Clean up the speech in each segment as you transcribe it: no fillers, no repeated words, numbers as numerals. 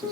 Hey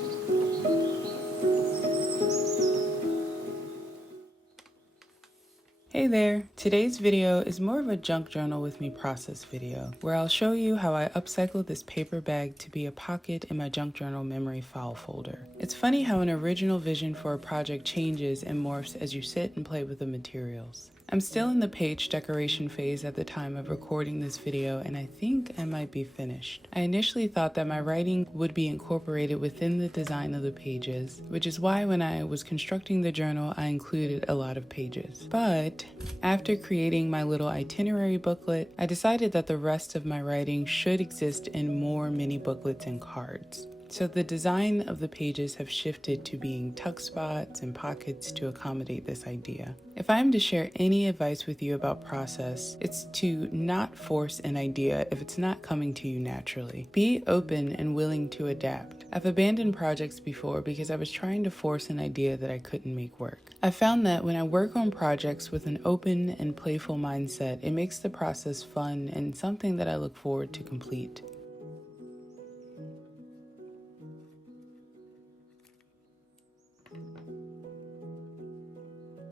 there! Today's video is more of a junk journal with me process video, where I'll show you how I upcycled this paper bag to be a pocket in my junk journal memory file folder. It's funny how an original vision for a project changes and morphs as you sit and play with the materials. I'm still in the page decoration phase at the time of recording this video, and I think I might be finished. I initially thought that my writing would be incorporated within the design of the pages, which is why when I was constructing the journal, I included a lot of pages. But after creating my little itinerary booklet, I decided that the rest of my writing should exist in more mini booklets and cards. So the design of the pages have shifted to being tuck spots and pockets to accommodate this idea. If I am to share any advice with you about process, it's to not force an idea if it's not coming to you naturally. Be open and willing to adapt. I've abandoned projects before because I was trying to force an idea that I couldn't make work. I found that when I work on projects with an open and playful mindset, it makes the process fun and something that I look forward to complete.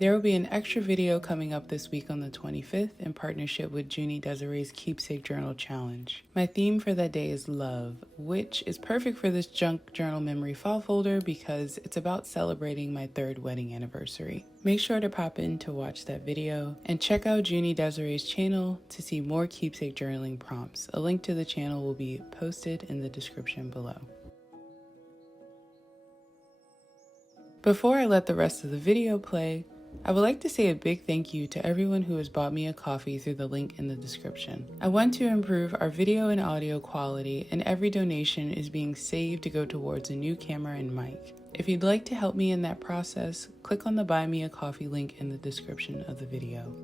There will be an extra video coming up this week on the 25th in partnership with Juni Desireé's Keepsake Journal Challenge. My theme for that day is love, which is perfect for this junk journal memory file folder because it's about celebrating my 3rd wedding anniversary. Make sure to pop in to watch that video and check out Juni Desireé's channel to see more keepsake journaling prompts. A link to the channel will be posted in the description below. Before I let the rest of the video play, I would like to say a big thank you to everyone who has bought me a coffee through the link in the description. I want to improve our video and audio quality, and every donation is being saved to go towards a new camera and mic. If you'd like to help me in that process, click on the Buy Me a Coffee link in the description of the video.